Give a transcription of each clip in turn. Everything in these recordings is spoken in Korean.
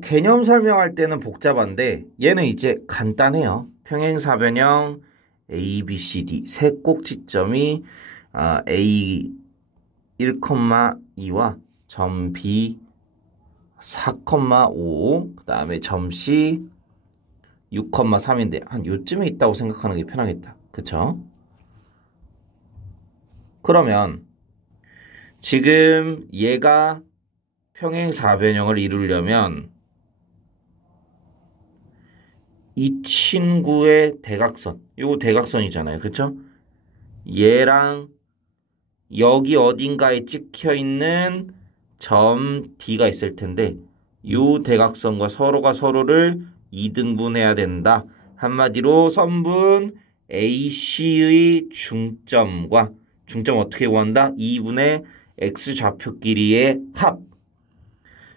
개념 설명할 때는 복잡한데 얘는 이제 간단해요. 평행사변형 A, B, C, D 세 꼭지점이 A 1,2와 점 B 4,5 그 다음에 점 C 6,3인데 한 요쯤에 있다고 생각하는 게 편하겠다. 그쵸? 그러면 지금 얘가 평행사변형을 이루려면 이 친구의 대각선, 이거 대각선이잖아요. 그쵸? 얘랑 여기 어딘가에 찍혀 있는 점 D가 있을 텐데 이 대각선과 서로가 서로를 2등분해야 된다. 한마디로 선분 AC의 중점과 중점 어떻게 구한다? 2분의 X 좌표 길이의 합.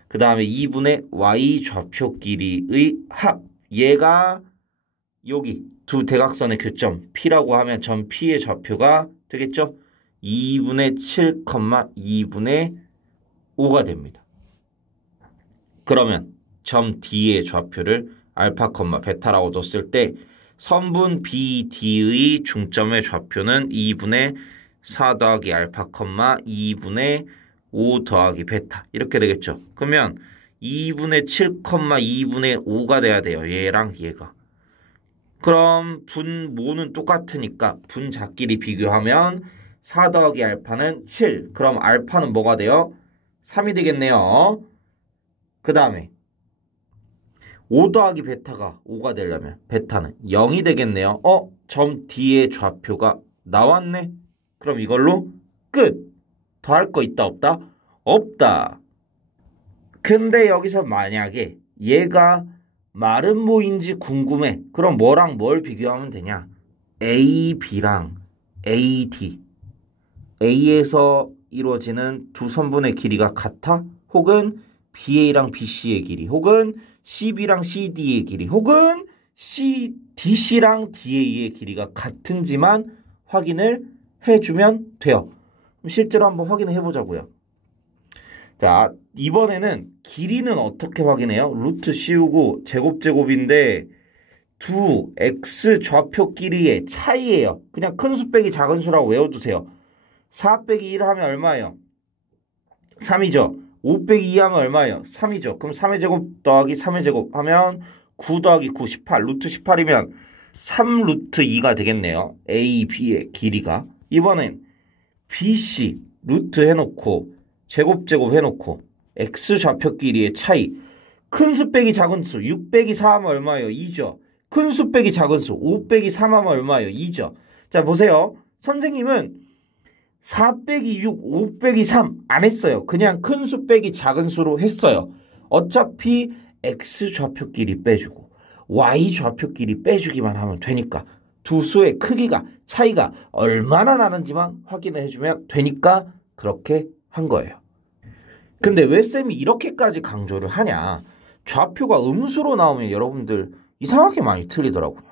그 다음에 2분의 Y 좌표 길이의 합. 얘가 여기 두 대각선의 교점 P라고 하면 점 P의 좌표가 되겠죠? 2분의 7, 2분의 5가 됩니다. 그러면 점 D의 좌표를 알파, 베타라고 뒀을 때 선분 BD의 중점의 좌표는 2분의 4 더하기 알파, 2분의 5 더하기 베타 이렇게 되겠죠. 그러면 2분의 7, 2분의 5가 돼야 돼요. 얘랑 얘가. 그럼 분모는 똑같으니까 분자끼리 비교하면 4 더하기 알파는 7. 그럼 알파는 뭐가 돼요? 3이 되겠네요. 그 다음에 5 더하기 베타가 5가 되려면 베타는 0이 되겠네요. 점 D의 좌표가 나왔네. 그럼 이걸로 끝. 더 할 거 있다 없다? 없다. 근데 여기서 만약에 얘가 마른 모인지 궁금해. 그럼 뭐랑 뭘 비교하면 되냐? A, B랑 AD. A에서 이루어지는 두 선분의 길이가 같아? 혹은 BA랑 BC의 길이, 혹은 CB랑 CD의 길이, 혹은 DC랑 DA의 길이가 같은지만 확인을 해주면 돼요. 그럼 실제로 한번 확인을 해보자고요. 자, 이번에는 길이는 어떻게 확인해요? 루트 씌우고 제곱인데 두 x 좌표 길이의 차이예요. 그냥 큰 수 빼기 작은 수라고 외워두세요. 4 빼기 1 하면 얼마예요? 3이죠. 5 빼기 2 하면 얼마예요? 3이죠. 그럼 3의 제곱 더하기 3의 제곱 하면 9 더하기 9, 18. 루트 18이면 3 루트 2가 되겠네요. A, B의 길이가. 이번엔 BC 루트 해놓고 제곱 해놓고 x 좌표 길이의 차이. 큰 수 빼기 작은 수 6 빼기 4 하면 얼마예요? 2죠. 큰 수 빼기 작은 수 5 빼기 3 하면 얼마예요? 2죠. 자, 보세요. 선생님은 4 빼기 6, 5 빼기 3 안 했어요. 그냥 큰 수 빼기 작은 수로 했어요. 어차피 x 좌표 길이 빼주고 y 좌표 길이 빼주기만 하면 되니까 두 수의 크기가 차이가 얼마나 나는지만 확인을 해주면 되니까 그렇게 한 거예요. 근데 왜 쌤이 이렇게까지 강조를 하냐? 좌표가 음수로 나오면 여러분들 이상하게 많이 틀리더라고요.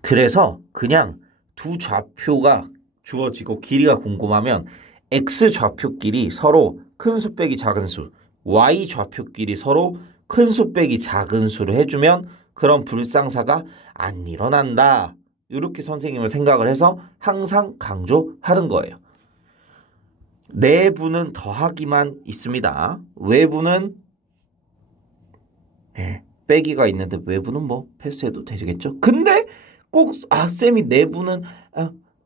그래서 그냥 두 좌표가 주어지고 길이가 궁금하면 x 좌표끼리 서로 큰 수 빼기 작은 수, y 좌표끼리 서로 큰 수 빼기 작은 수를 해주면 그런 불상사가 안 일어난다. 이렇게 선생님을 생각을 해서 항상 강조하는 거예요. 내부는 더하기만 있습니다. 외부는 빼기가 있는데 외부는 뭐 패스해도 되겠죠. 근데 꼭 쌤이 내부는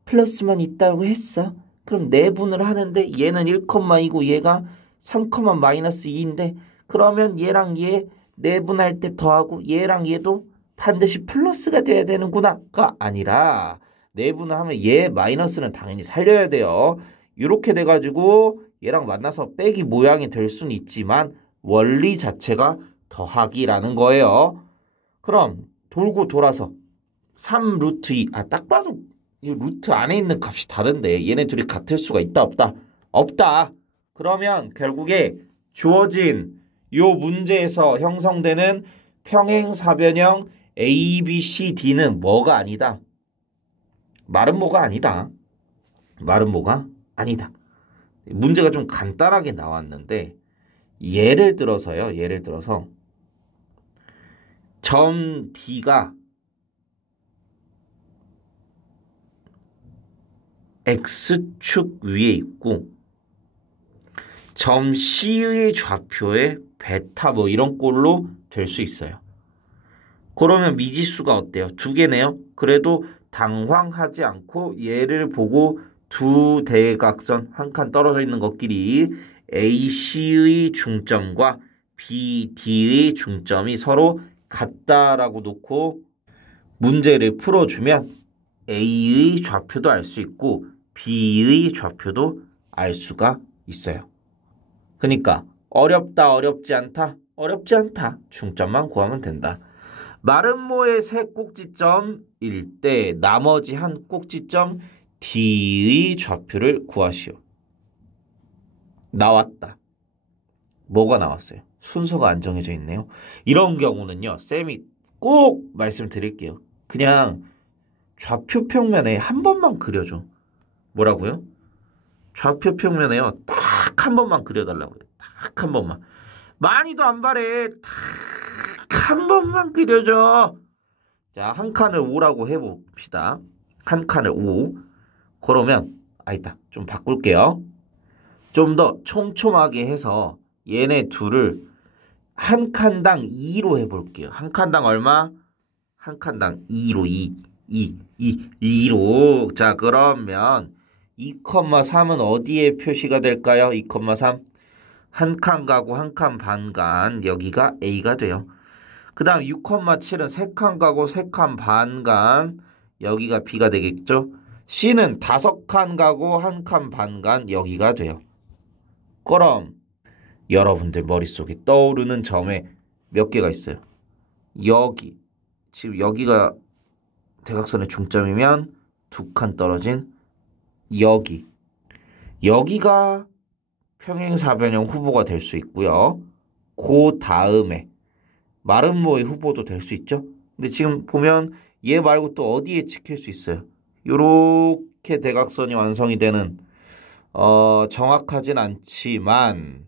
플러스만 있다고 했어. 그럼 내분을 하는데 얘는 1,2고 얘가 3,-2인데 그러면 얘랑 얘 내분할 때 더하고 얘랑 얘도 반드시 플러스가 돼야 되는구나가 아니라 내분을 하면 얘 마이너스는 당연히 살려야 돼요. 이렇게 돼가지고 얘랑 만나서 빼기 모양이 될 수는 있지만 원리 자체가 더하기라는 거예요. 그럼 돌고 돌아서 3 루트 2 딱 봐도 이 루트 안에 있는 값이 다른데 얘네 둘이 같을 수가 있다 없다? 없다. 그러면 결국에 주어진 요 문제에서 형성되는 평행사변형 A, B, C, D는 뭐가 아니다? 마른 모가 아니다. 마른 모가 아니다. 문제가 좀 간단하게 나왔는데 예를 들어서요. 예를 들어서 점 D가 X축 위에 있고 점 C의 좌표에 베타 뭐 이런 꼴로 될 수 있어요. 그러면 미지수가 어때요? 두 개네요. 그래도 당황하지 않고 얘를 보고 두 대각선 한 칸 떨어져 있는 것끼리 AC의 중점과 BD의 중점이 서로 같다라고 놓고 문제를 풀어주면 A의 좌표도 알 수 있고 B의 좌표도 알 수가 있어요. 그러니까 어렵다, 어렵지 않다, 어렵지 않다. 중점만 구하면 된다. 마름모의 세 꼭지점일 때 나머지 한 꼭지점 D의 좌표를 구하시오. 나왔다. 뭐가 나왔어요? 순서가 안 정해져 있네요. 이런 경우는요. 쌤이 꼭 말씀드릴게요. 그냥 좌표 평면에 한 번만 그려줘. 뭐라고요? 좌표 평면에요. 딱 한 번만 그려달라고요. 딱 한 번만. 많이도 안 바래. 딱 한 번만 그려줘. 자, 한 칸을 5라고 해봅시다. 한 칸을 5. 그러면 있다. 좀 바꿀게요. 좀 더 촘촘하게 해서 얘네 둘을 한 칸당 2로 해볼게요. 한 칸당 얼마? 한 칸당 2로 2로. 자, 그러면 2,3은 어디에 표시가 될까요? 2,3. 한 칸 가고 한 칸 반 간 여기가 A가 돼요. 그 다음 6,7은 세 칸 가고 세 칸 반 간 여기가 B가 되겠죠? C는 5칸 가고 한 칸 반 간 여기가 돼요. 그럼 여러분들 머릿속에 떠오르는 점에 몇 개가 있어요? 여기. 지금 여기가 대각선의 중점이면 두 칸 떨어진 여기. 여기가 평행사변형 후보가 될 수 있고요. 그 다음에 마름모의 후보도 될 수 있죠. 근데 지금 보면 얘 말고 또 어디에 찍힐 수 있어요? 요렇게 대각선이 완성이 되는 정확하진 않지만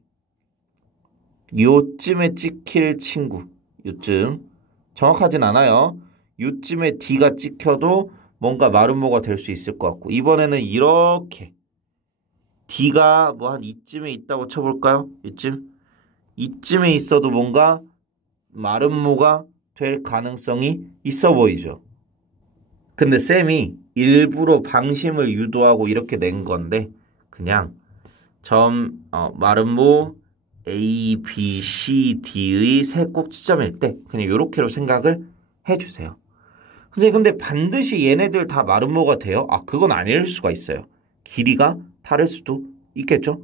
요쯤에 찍힐 친구, 요쯤 정확하진 않아요. 요쯤에 D가 찍혀도 뭔가 마름모가 될 수 있을 것 같고 이번에는 이렇게 D가 뭐 한 이쯤에 있다고 쳐볼까요? 이쯤에 있어도 뭔가 마름모가 될 가능성이 있어 보이죠. 근데 쌤이 일부러 방심을 유도하고 이렇게 낸 건데 그냥 마름모 A, B, C, D의 세 꼭지점일 때 그냥 이렇게로 생각을 해주세요. 근데 반드시 얘네들 다 마름모가 돼요? 그건 아닐 수가 있어요. 길이가 다를 수도 있겠죠.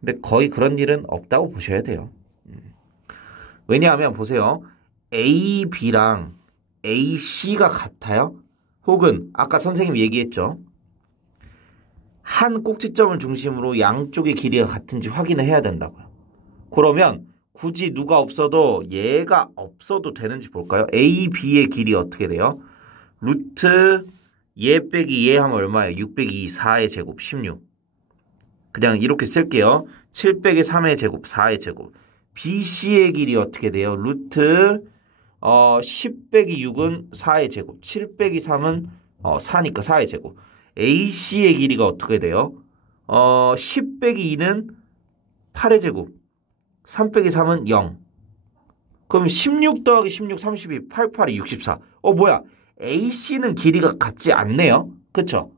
근데 거의 그런 일은 없다고 보셔야 돼요. 왜냐하면 보세요. A, B랑 A, C가 같아요? 혹은 아까 선생님이 얘기했죠. 한 꼭지점을 중심으로 양쪽의 길이가 같은지 확인을 해야 된다고요. 그러면 굳이 누가 없어도 얘가 없어도 되는지 볼까요? A, B의 길이 어떻게 돼요? 루트 얘 빼기 얘 하면 얼마예요? 6 빼기 2, 4의 제곱 16. 그냥 이렇게 쓸게요. 7 빼기 3의 제곱 4의 제곱. BC의 길이 어떻게 돼요? 루트 10 빼기 6은 4의 제곱. 7 빼기 3은 4니까 4의 제곱. AC의 길이가 어떻게 돼요? 10 빼기 2는 8의 제곱. 3 빼기 3은 0. 그럼 16 더하기 16, 32, 8, 8이 64. 뭐야? AC는 길이가 같지 않네요. 그쵸?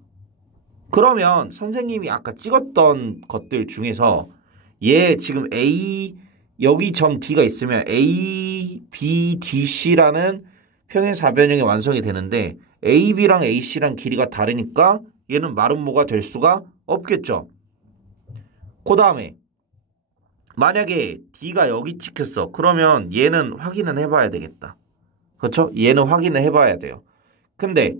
그러면 선생님이 아까 찍었던 것들 중에서 얘 지금 여기 점 D가 있으면 A, B, D, C라는 평행사변형이 완성이 되는데 A, B랑 AC랑 길이가 다르니까 얘는 마름모가 될 수가 없겠죠. 그 다음에 만약에 D가 여기 찍혔어. 그러면 얘는 확인은 해봐야 되겠다. 그렇죠? 얘는 확인을 해봐야 돼요. 근데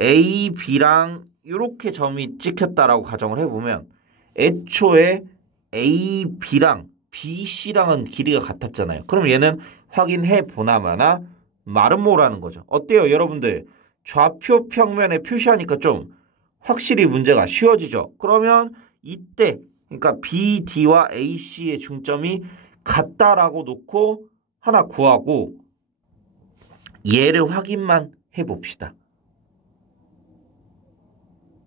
A, B랑 이렇게 점이 찍혔다라고 가정을 해보면 애초에 A, B랑 B, C랑은 길이가 같았잖아요. 그럼 얘는 확인해 보나마나 마름모라는 거죠. 어때요, 여러분들? 좌표 평면에 표시하니까 좀 확실히 문제가 쉬워지죠. 그러면 이때 그러니까 BD와 AC의 중점이 같다라고 놓고 하나 구하고 얘를 확인만 해봅시다.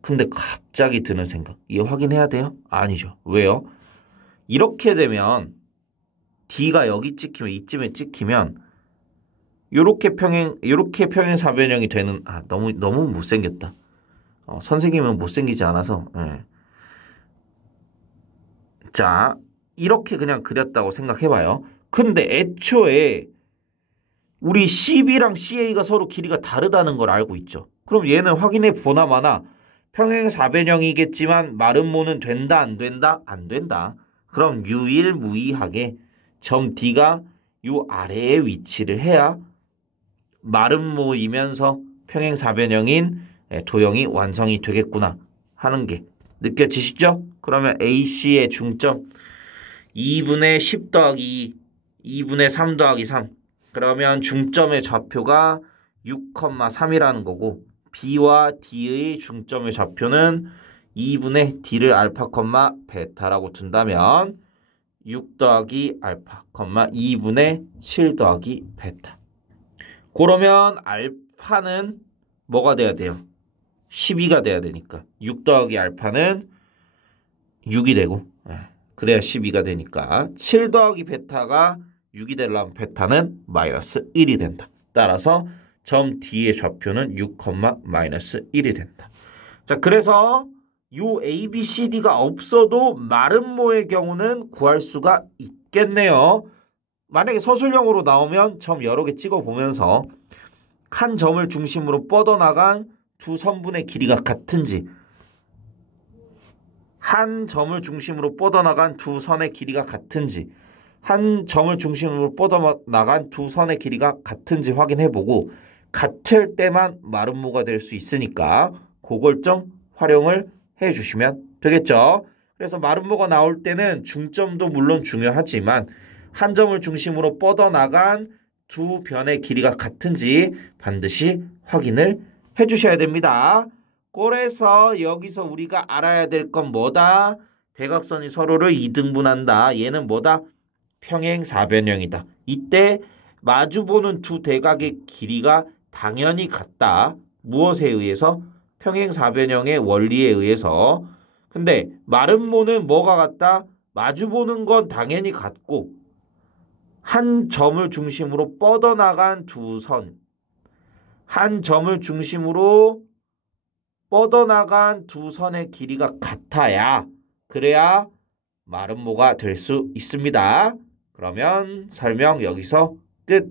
근데 갑자기 드는 생각. 얘 확인해야 돼요? 아니죠. 왜요? 이렇게 되면 D가 여기 찍히면 이쯤에 찍히면 요렇게 평행사변형이 되는 너무 못생겼다. 선생님은 못생기지 않아서 예. 자 이렇게 그냥 그렸다고 생각해봐요. 근데 애초에 우리 CB랑 CA가 서로 길이가 다르다는 걸 알고 있죠. 그럼 얘는 확인해 보나마나 평행사변형이겠지만 마름모는 된다 안 된다? 안 된다. 그럼 유일무이하게 점 D가 요 아래에 위치를 해야 마름모이면서 평행사변형인 도형이 완성이 되겠구나 하는 게 느껴지시죠? 그러면 AC의 중점 2분의 10 더하기 2, 2분의 3 더하기 3 그러면 중점의 좌표가 6,3이라는 거고 B와 D의 중점의 좌표는 2분의 D를 알파, 베타라고 둔다면 6 더하기 알파, 2분의 7 더하기 베타. 그러면 알파는 뭐가 돼야 돼요? 12가 돼야 되니까 6 더하기 알파는 6이 되고 그래야 12가 되니까 7 더하기 베타가 6이 되려면 베타는 마이너스 1이 된다. 따라서 점 D의 좌표는 6, 마이너스 1이 된다. 자, 그래서 요 A, B, C, D가 없어도 마름모의 경우는 구할 수가 있겠네요. 만약에 서술형으로 나오면 점 여러 개 찍어보면서 한 점을 중심으로 뻗어나간 두 선분의 길이가 같은지 한 점을 중심으로 뻗어나간 두 선의 길이가 같은지 한 점을 중심으로 뻗어나간 두 선의 길이가 같은지 확인해보고 같을 때만 마름모가 될 수 있으니까 그걸 좀 활용을 해주시면 되겠죠. 그래서 마름모가 나올 때는 중점도 물론 중요하지만 한 점을 중심으로 뻗어나간 두 변의 길이가 같은지 반드시 확인을 해주셔야 됩니다. 그래서 여기서 우리가 알아야 될 건 뭐다? 대각선이 서로를 이등분한다. 얘는 뭐다? 평행사변형이다. 이때 마주보는 두 대각의 길이가 당연히 같다. 무엇에 의해서? 평행사변형의 원리에 의해서. 근데 마름모는 뭐가 같다? 마주보는 건 당연히 같고 한 점을 중심으로 뻗어나간 두 선, 한 점을 중심으로 뻗어나간 두 선의 길이가 같아야 그래야 마름모가 될 수 있습니다. 그러면 설명 여기서 끝.